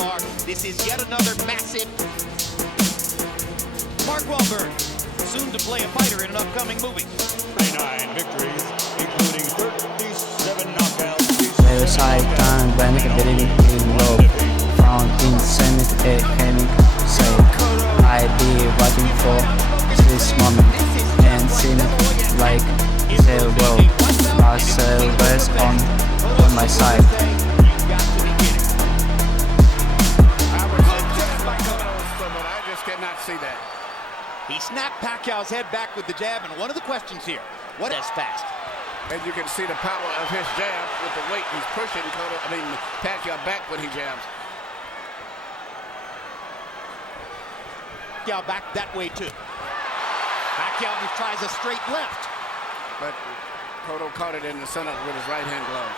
are. This is yet another massive. Mark Wahlberg, soon to play a fighter in an upcoming movie. 39 victories, including 37 knockouts. Their side turn when getting low. Found in semi-heavy say I be waiting for this moment and seem like there will Marcel on my side. I just cannot see that. He snapped Pacquiao's head back with the jab, and one of the questions here, what is fast? And you can see the power of his jab with the weight he's pushing Pacquiao back when he jabs. Pacquiao back that way too. Pacquiao tries a straight left. But Cotto caught it in the center with his right-hand glove.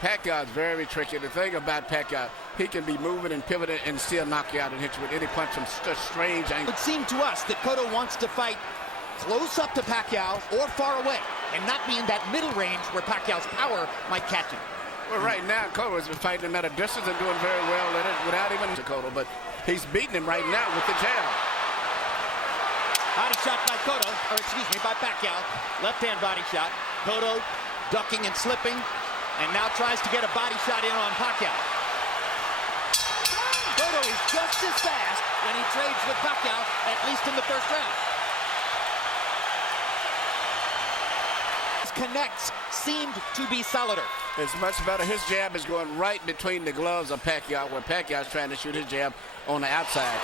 Pacquiao is very tricky. The thing about Pacquiao, he can be moving and pivoting and still knock you out and hit you with any punch from a strange angle. It seemed to us that Cotto wants to fight close up to Pacquiao or far away, and not be in that middle range where Pacquiao's power might catch him. Well, right now, Cotto has been fighting him at a distance and doing very well at it without even to Cotto, but he's beating him right now with the jab. Body shot by Cotto, or excuse me, by Pacquiao. Left-hand body shot. Cotto ducking and slipping, and now tries to get a body shot in on Pacquiao. Cotto is just as fast when he trades with Pacquiao, at least in the first round. His connects seemed to be solider. It's much better. His jab is going right between the gloves of Pacquiao, where Pacquiao's trying to shoot his jab on the outside.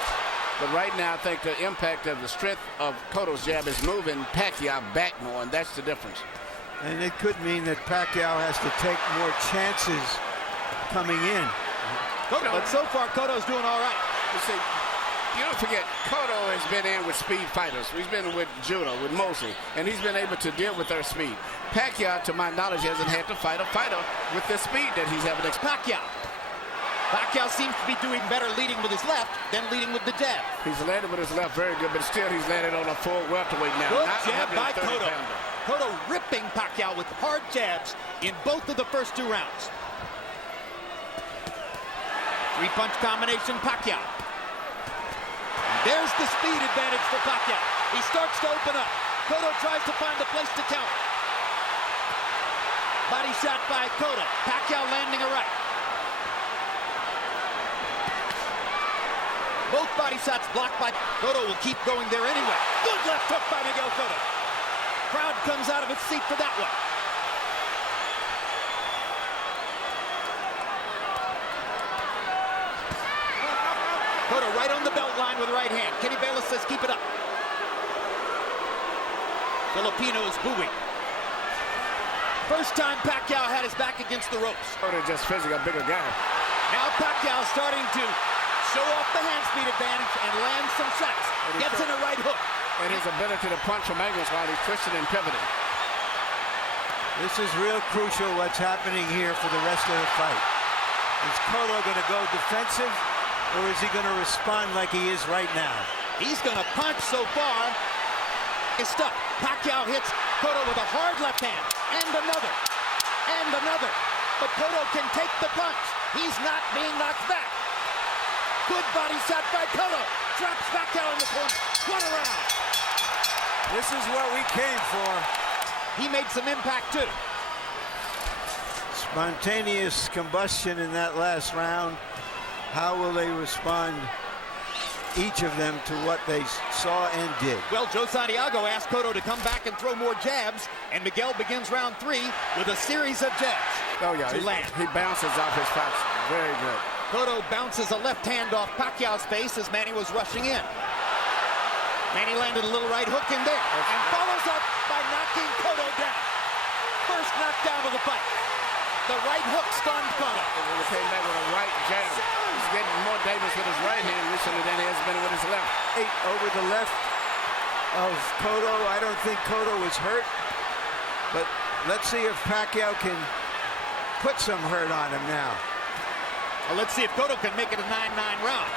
But right now, I think the impact of the strength of Cotto's jab is moving Pacquiao back more, and that's the difference. And it could mean that Pacquiao has to take more chances coming in. But so far, Cotto's doing all right. You see, you don't forget, Cotto has been in with speed fighters. He's been with Judo, with Mosley, and he's been able to deal with their speed. Pacquiao, to my knowledge, hasn't had to fight a fighter with the speed that he's having. Pacquiao seems to be doing better leading with his left than leading with the jab. He's landed with his left very good, but still he's landed on a full welterweight now. Good jab by Cotto. Cotto ripping Pacquiao with hard jabs in both of the first two rounds. Three-punch combination, Pacquiao. And there's the speed advantage for Pacquiao. He starts to open up. Cotto tries to find a place to counter. Body shot by Cotto. Pacquiao landing a right. Both body shots blocked by Cotto. Will keep going there anyway. Good left hook by Miguel Cotto. Crowd comes out of its seat for that one. Cotto right on the belt line with the right hand. Kenny Bayless says keep it up. Filipinos booing. First time Pacquiao had his back against the ropes. Cotto just physically a bigger guy. Now Pacquiao starting to show off the hand speed advantage and land some shots. Gets in a right hook. And his ability to punch from angles while he's twisting and pivoting. This is real crucial what's happening here for the rest of the fight. Is Cotto going to go defensive, or is he going to respond like he is right now? He's going to punch so far. He's stuck. Pacquiao hits Cotto with a hard left hand. And another. And another. But Cotto can take the punch. He's not being knocked back. Good body shot by Cotto. Drops Pacquiao in the corner. What a round. This is what we came for. He made some impact too. Spontaneous combustion in that last round. How will they respond, each of them, to what they saw and did? Well, Joe Santiago asked Cotto to come back and throw more jabs, and Miguel begins round 3 with a series of jabs. Oh yeah, he bounces off his shots. Very good. Cotto bounces a left hand off Pacquiao's face as Manny was rushing in. Manny landed a little right hook in there and follows up by knocking Cotto down. First knockdown of the fight. The right hook stunned Cotto. He came back with a right jab. He's getting more dangerous with his right hand recently than he has been with his left. Over the left of Cotto. I don't think Cotto was hurt, but let's see if Pacquiao can put some hurt on him now. Well, let's see if Cotto can make it a 9-9 round.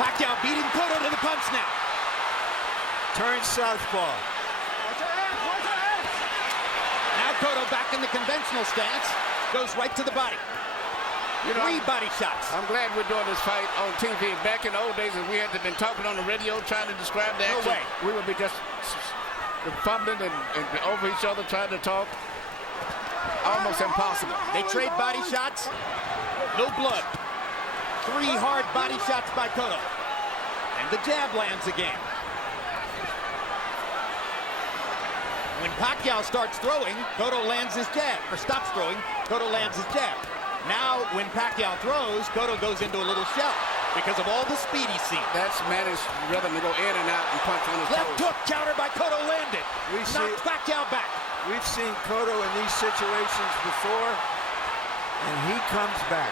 Pacquiao beating Cotto to the punch now. Turns southpaw. Now Cotto back in the conventional stance. Goes right to the body. You know, 3 body shots. I'm glad we're doing this fight on TV. Back in the old days, if we had been talking on the radio trying to describe the action, way. we would be just fumbling and over each other trying to talk. Almost impossible. They trade body shots. No blood. 3 hard body shots by Cotto. And the jab lands again. When Pacquiao starts throwing, Cotto lands his jab. Or stops throwing, Cotto lands his jab. Now, when Pacquiao throws, Cotto goes into a little shell because of all the speed he's seen. That's Manny's rhythm to go in and out and punch on his Left toes. hook counter by Cotto landed. Knocks Pacquiao back. We've seen Cotto in these situations before, and he comes back.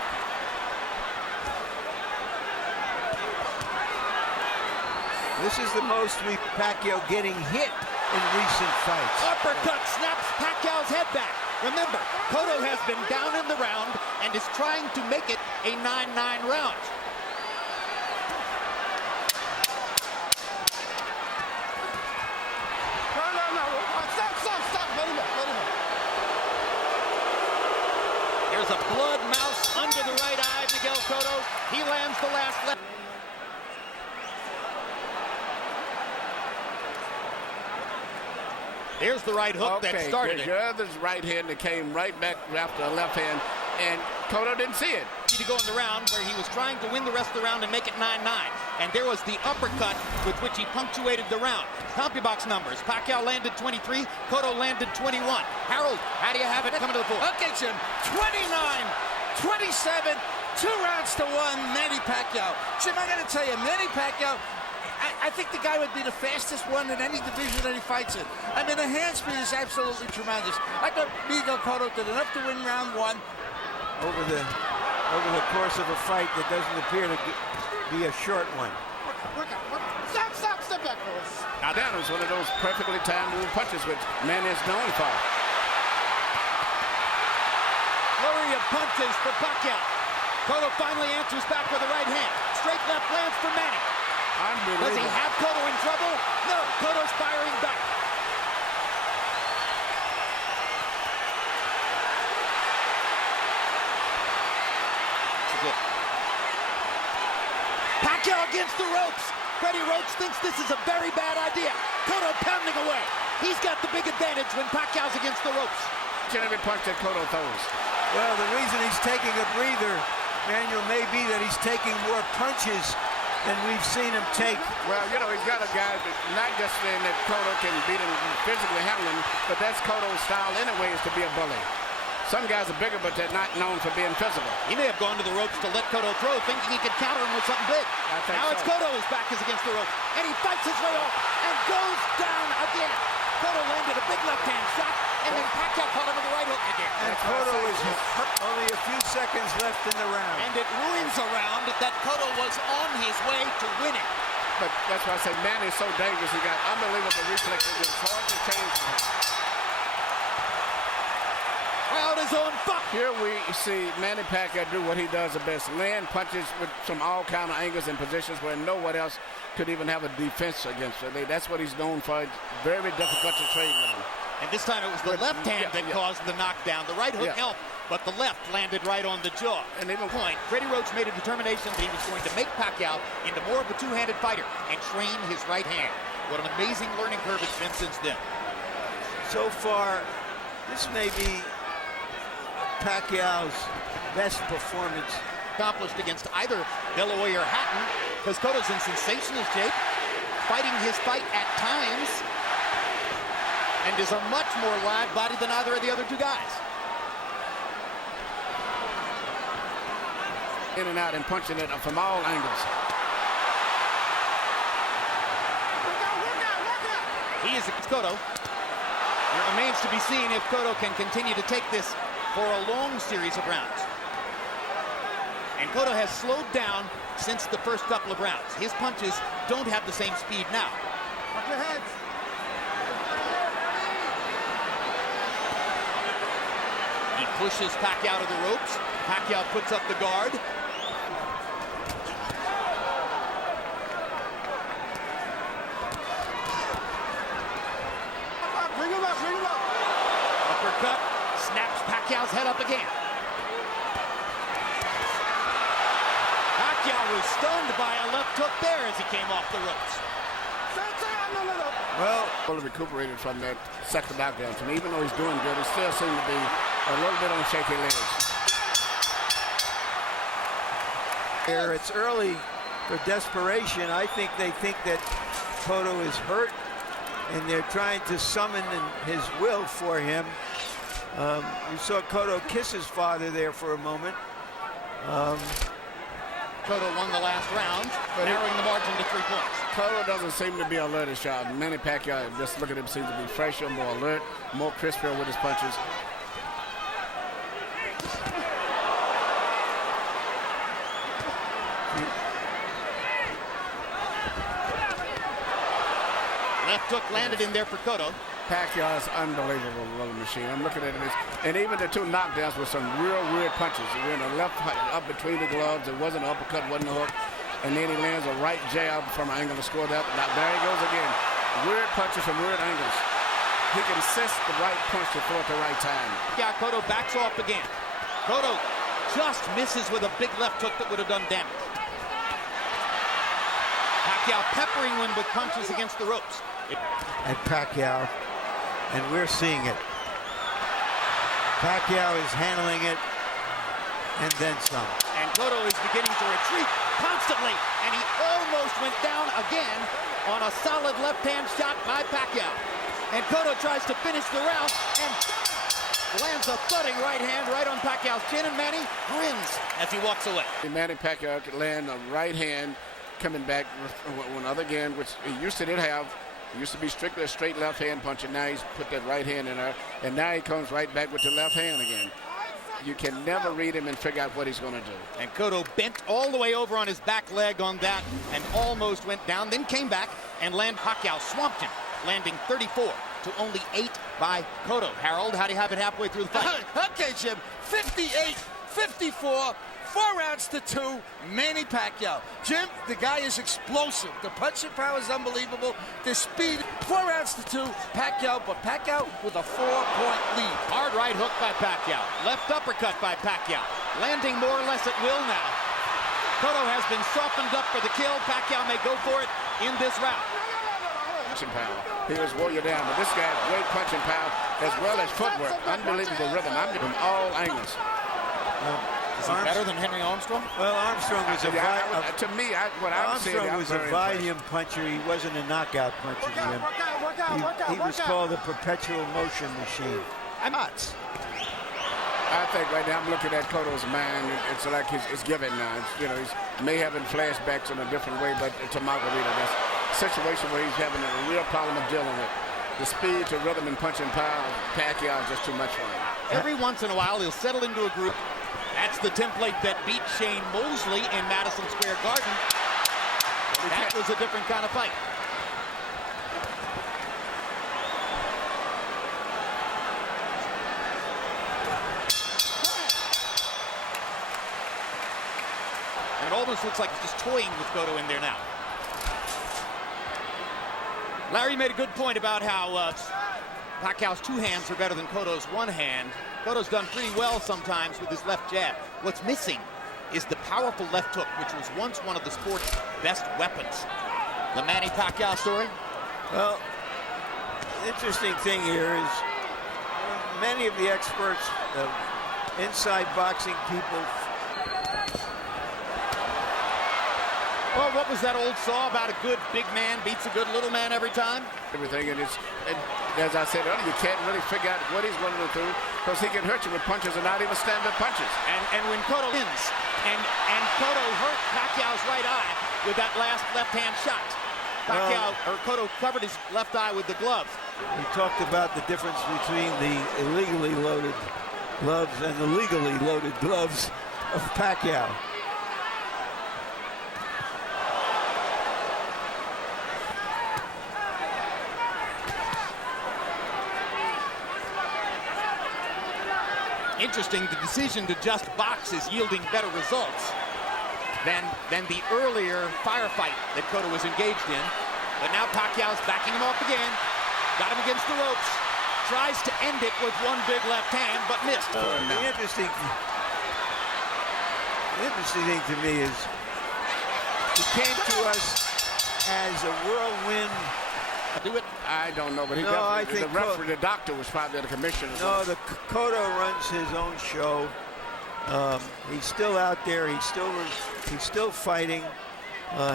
This is the most Pacquiao getting hit in recent fights. Uppercut snaps Pacquiao's head back. Remember, Cotto has been down in the round and is trying to make it a 9-9 round. There's a blood mouse under the right eye, Miguel Cotto. He lands the last left. There's the right hook that started it. The other's right hand that came right back after a left hand, and Cotto didn't see it. To go in the round where he was trying to win the rest of the round and make it 9-9. And there was the uppercut with which he punctuated the round. CompuBox numbers. Pacquiao landed 23, Cotto landed 21. Harold, how do you have it coming to the floor? Okay, Jim. 29-27, 2 rounds to 1, Manny Pacquiao. Jim, I got to tell you, Manny Pacquiao, I think the guy would be the fastest one in any division that he fights in. I mean, the hand speed is absolutely tremendous. I thought Miguel Cotto did enough to win round 1. Over the course of a fight that doesn't appear to be a short one. Step back, fellas. Now that was one of those perfectly timed punches which Manny is known for. Flurry of punches for Pacquiao. Cotto finally answers back with the right hand. Straight left lands for Manny. Does he have Cotto in trouble? No, Cotto's firing back. Pacquiao against the ropes. Freddie Roach thinks this is a very bad idea. Cotto pounding away. He's got the big advantage when Pacquiao's against the ropes. Every punch that Cotto throws. Well, the reason he's taking a breather, Manuel, may be that he's taking more punches than we've seen him take. Well, you know, he's got a guy that not just saying that Cotto can beat him physically handling, but that's Cotto's style anyway, is to be a bully. Some guys are bigger, but they're not known for being physical. He may have gone to the ropes to let Cotto throw, thinking he could counter him with something big. Now it's Cotto, his back is against the rope, and he fights his way off and goes down again. Cotto landed a big left-hand shot, and then Pacquiao caught him with the right hook again. And Cotto is only a few seconds left in the round. And it ruins a round that Cotto was on his way to winning. But that's why I say Manny's so dangerous. He got unbelievable reflexes. It's hard to change him. Crowd is on fire. Here we see Manny Pacquiao do what he does the best. Land punches from all kind of angles and positions where no one else could even have a defense against him. That's what he's known for. It's very difficult to trade with him. And this time it was the left hand that caused the knockdown. The right hook helped, but the left landed right on the jaw. And even point, Freddie Roach made a determination that he was going to make Pacquiao into more of a two-handed fighter and train his right hand. What an amazing learning curve it's been since then. So far, this may be Pacquiao's best performance Accomplished against either Delahoye or Hatton, because Cotto's in sensational shape, fighting his fight at times, and is a much more live body than either of the other two guys. In and out and punching it from all angles. He is Cotto. It remains to be seen if Cotto can continue to take this for a long series of rounds. And Cotto has slowed down since the first couple of rounds. His punches don't have the same speed now. Watch your heads. He pushes Pacquiao to the ropes. Pacquiao puts up the guard. Bring him up, bring him up. Uppercut, snaps Pacquiao's head up again. was stunned by a left hook there as he came off the ropes. Well, recuperated from that second knockdown. To me, even though he's doing good, he still seems to be a little bit on shaky legs. Here, it's early for desperation. I think they think that Cotto is hurt, and they're trying to summon his will for him. You saw Cotto kiss his father there for a moment. Cotto won the last round, narrowing the margin to 3 points. Cotto doesn't seem to be alert as sharp. Manny Pacquiao, just look at him, seems to be fresher, more alert, more crispier with his punches. Left hook landed in there for Cotto. Pacquiao is unbelievable little machine. I'm looking at him, and even the two knockdowns were some real weird punches. He went a left up between the gloves. It wasn't an uppercut, wasn't a hook. And then he lands a right jab from an angle to score that. Now there he goes again. Weird punches from weird angles. He can sense the right punch to throw at the right time. Yeah, Cotto backs off again. Cotto just misses with a big left hook that would have done damage. Pacquiao peppering him with punches against the ropes. And Pacquiao, and we're seeing it. Pacquiao is handling it, and then some. And Cotto is beginning to retreat constantly, and he almost went down again on a solid left-hand shot by Pacquiao. And Cotto tries to finish the round and lands a thudding right hand right on Pacquiao's chin, and Manny grins as he walks away. Manny Pacquiao could land a right hand coming back with one other again, which he used to didn't have. He used to be strictly a straight left hand punch, and now he's put that right hand in there, and now he comes right back with the left hand again. You can never read him and figure out what he's going to do. And Cotto bent all the way over on his back leg on that and almost went down, then came back and Pacquiao swamped him, landing 34 to only 8 by Cotto. Harold, how do you have it halfway through the fight? Okay, Jim. 58-54. 4 rounds to 2, Manny Pacquiao. Jim, the guy is explosive. The punching power is unbelievable. The speed, 4 rounds to 2, Pacquiao, but Pacquiao with a 4-point lead. Hard right hook by Pacquiao. Left uppercut by Pacquiao. Landing more or less at will now. Cotto has been softened up for the kill. Pacquiao may go for it in this round. Punching power. He was wore you down, but this guy has great punching power as well as footwork. Unbelievable rhythm. I'm from all angles. Is he better than Henry Armstrong? Well, Armstrong was a Armstrong was a volume puncher. He wasn't a knockout puncher, Jim. He was called a perpetual motion machine. I think right now I'm looking at Cotto's mind. It's like it's given now. He may having flashbacks in a different way, but to Margarita, that's a situation where he's having a real problem of dealing with. The speed to rhythm and punching power, Pacquiao is just too much for him. Every once in a while, he'll settle into a group. That's the template that beat Shane Mosley in Madison Square Garden. That was a different kind of fight. And it almost looks like he's just toying with Cotto in there now. Larry made a good point about how Pacquiao's 2 hands are better than Cotto's 1 hand. Cotto's done pretty well sometimes with his left jab. What's missing is the powerful left hook, which was once one of the sport's best weapons. The Manny Pacquiao story? Well, the interesting thing here is many of the experts, inside boxing people. Well, what was that old saw about a good big man beats a good little man every time? Everything, and as I said earlier, you can't really figure out what he's going to do because he can hurt you with punches and not even stand-up punches. And when Cotto wins, and Cotto hurt Pacquiao's right eye with that last left-hand shot. Cotto covered his left eye with the glove. We talked about the difference between the illegally loaded gloves and the legally loaded gloves of Pacquiao. Interesting, the decision to just box is yielding better results than the earlier firefight that Cotto was engaged in. But now Pacquiao's backing him off again. Got him against the ropes. Tries to end it with one big left hand, but missed. The interesting thing to me is He came to us as a whirlwind. Do it. I don't know, but he No, I definitely, think the referee, the doctor was probably the commissioner. No, the Cotto runs his own show. He's still out there. He's still fighting.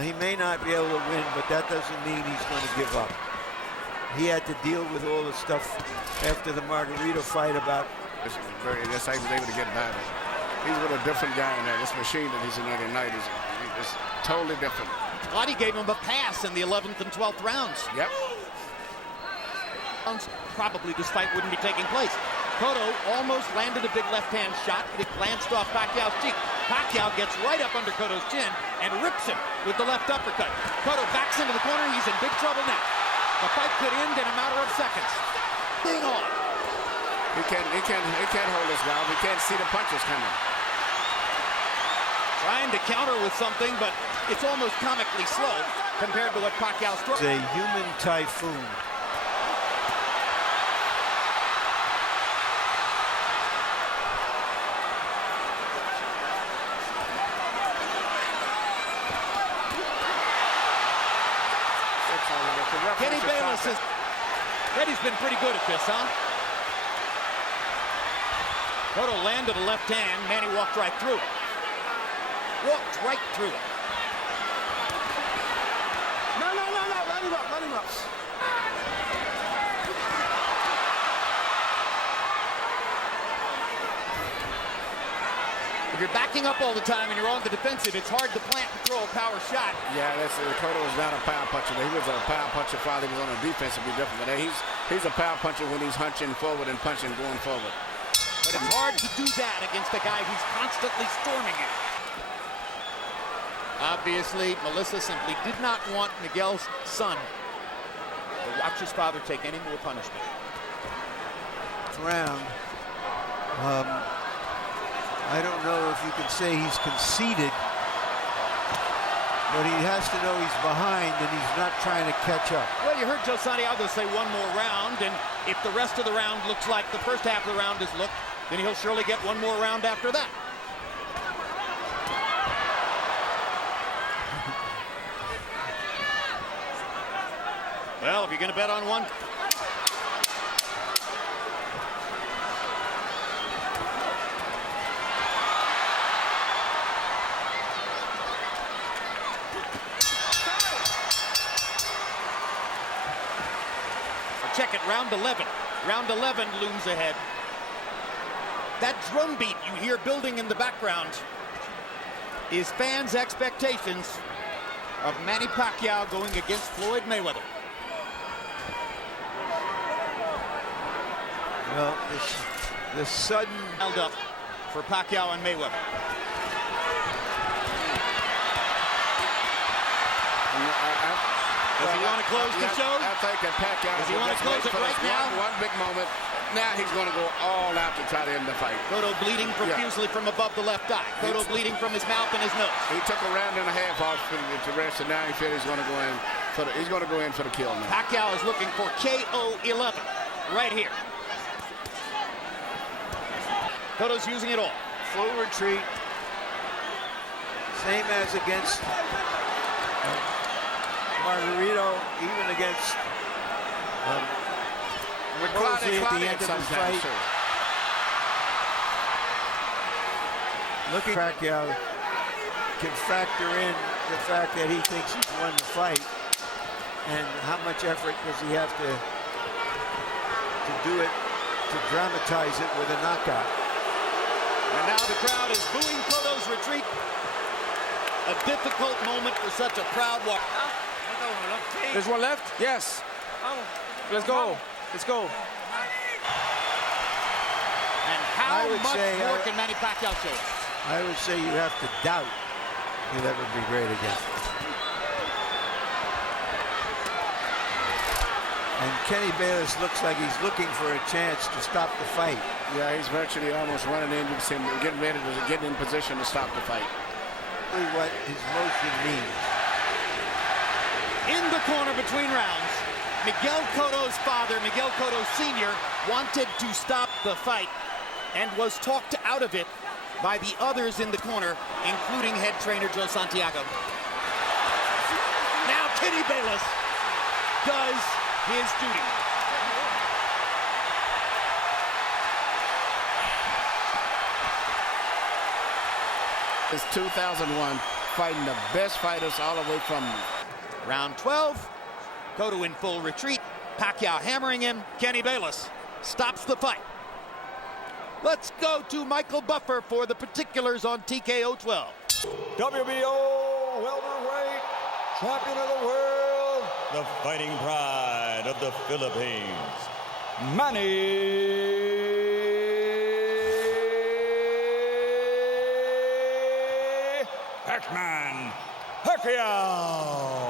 He may not be able to win, but that doesn't mean he's going to give up. He had to deal with all the stuff after the Margarito fight about. That's how he was able to get by it. He's with a different guy in there. This machine that he's in there tonight is totally different. Lottie gave him a pass in the 11th and 12th rounds. Yep. Probably this fight wouldn't be taking place. Cotto almost landed a big left-hand shot, but it glanced off Pacquiao's cheek. Pacquiao gets right up under Cotto's chin and rips him with the left uppercut. Cotto backs into the corner. He's in big trouble now. The fight could end in a matter of seconds. Bring on. He can't hold his ground. He can't see the punches coming. Trying to counter with something, but it's almost comically slow compared to what Pacquiao's throwing. It's a human typhoon. Kenny Bayless has... Eddie's been pretty good at this, huh? Cotto landed a left hand. Manny walked right through it. Walked right through it. No. Let him up. If you're backing up all the time and you're on the defensive, it's hard to plant and throw a power shot. Yeah, Cotto was not a power puncher. He was a power puncher while he was on the defense. It'd be different. But he's a power puncher when he's hunching forward and punching going forward. But it's hard to do that against a guy who's constantly storming it. Obviously, Melissa simply did not want Miguel's son to watch his father take any more punishment. Round. I don't know if you can say he's conceded, but he has to know he's behind and he's not trying to catch up. Well, you heard Joe Santiago say one more round, and if the rest of the round looks like the first half of the round has looked, then he'll surely get one more round after that. Well, if you're going to bet on one... Check it, round 11. Round 11 looms ahead. That drum beat you hear building in the background is fans' expectations of Manny Pacquiao going against Floyd Mayweather. Well, the sudden... Held up for Pacquiao and Mayweather. Does he want to close the show? I think that Pacquiao Does he want to close it right now? One big moment. Now he's going to go all out to try to end the fight. Cotto bleeding profusely from above the left eye. Cotto bleeding from his mouth and his nose. He took a round and a half off to rest, and now he feels he's going to go in for the kill now. Pacquiao is looking for KO 11 right here. Cotto's using it all. Full retreat. Same as against Margarito, even against Rosie at the end of the fight. Looking at Pacquiao can factor in the fact that he thinks he's won the fight, and how much effort does he have to do it, to dramatize it with a knockout. And now the crowd is booing Cotto's retreat. A difficult moment for such a proud walk. There's one left? Yes. Let's go. Let's go. And how much more can Manny Pacquiao show us? I would say you have to doubt he'll ever be great again. And Kenny Bayless looks like he's looking for a chance to stop the fight. Yeah, he's virtually almost running in. You see him getting ready to get in position to stop the fight. What his motion means. In the corner between rounds, Miguel Cotto's father, Miguel Cotto Sr., wanted to stop the fight and was talked out of it by the others in the corner, including head trainer Joe Santiago. Kenny Bayless does his duty. It's 2001, fighting the best fighters all the way from Round 12, Cotto in full retreat. Pacquiao hammering him. Kenny Bayless stops the fight. Let's go to Michael Buffer for the particulars on TKO 12. WBO welterweight champion of the world, the fighting pride of the Philippines, Manny Pacquiao.